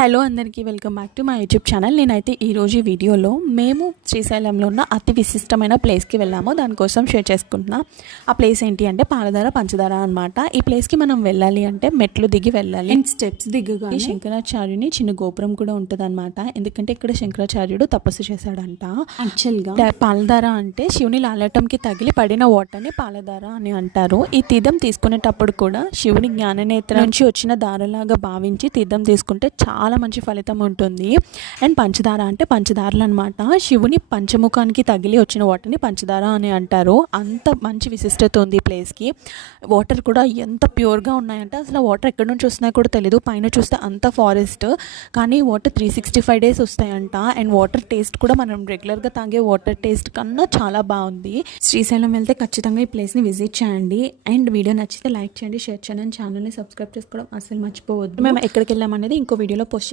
Hello అందరికీ welcome back to my YouTube channel. నేనైతే ఈరోజు వీడియోలో మేము శ్రీశైలంలో ఉన్న అతి విశిష్టమైన ప్లేస్కి వెళ్ళాము. దానికోసం షేర్ చేసుకుంటున్నా. ఆ ప్లేస్ ఏంటి అంటే పాలధార పంచదార అనమాట. ఈ ప్లేస్కి మనం వెళ్ళాలి అంటే మెట్లు దిగి వెళ్ళాలి. అండ్ స్టెప్స్ దిగగా శంకరాచార్యుని చిన్న గోపురం కూడా ఉంటుంది అనమాట. ఎందుకంటే ఇక్కడ శంకరాచార్యుడు తపస్సు చేశాడంట. యాక్చువల్గా పాలధార అంటే శివుని లాలటంకి తగిలి పడిన వాటర్ని పాలధార అని అంటారు. ఈ తీర్థం తీసుకునేటప్పుడు కూడా శివుని జ్ఞాననేత్రం నుంచి వచ్చిన దారలాగా భావించి తీర్థం తీసుకుంటే చాలా మంచి ఫలితం ఉంటుంది. అండ్ పంచదార అంటే పంచదారలు అనమాట. శివుని పంచముఖానికి తగిలి వచ్చిన వాటర్ని పంచదార అని అంటారు. అంత మంచి విశిష్టత ఉంది ఈ ప్లేస్కి. వాటర్ కూడా ఎంత ప్యూర్గా ఉన్నాయంటే అసలు వాటర్ ఎక్కడి నుంచి వస్తున్నాయో కూడా తెలియదు. పైన చూస్తే అంత ఫారెస్ట్, కానీ వాటర్ 365 డేస్ వస్తాయంట. అండ్ వాటర్ టేస్ట్ కూడా మనం రెగ్యులర్గా తాగే వాటర్ టేస్ట్ కన్నా చాలా బాగుంది. శ్రీశైలం వెళ్తే ఖచ్చితంగా ఈ ప్లేస్ని విజిట్ చేయండి. అండ్ వీడియో నచ్చితే లైక్ చేయండి, షేర్ చేయండి, ఛానల్ని సబ్స్క్రైబ్ చేసుకోవడం అసలు మర్చిపోవద్దు. మేము ఎక్కడికి వెళ్ళామనేది ఇంకో వీడియోలో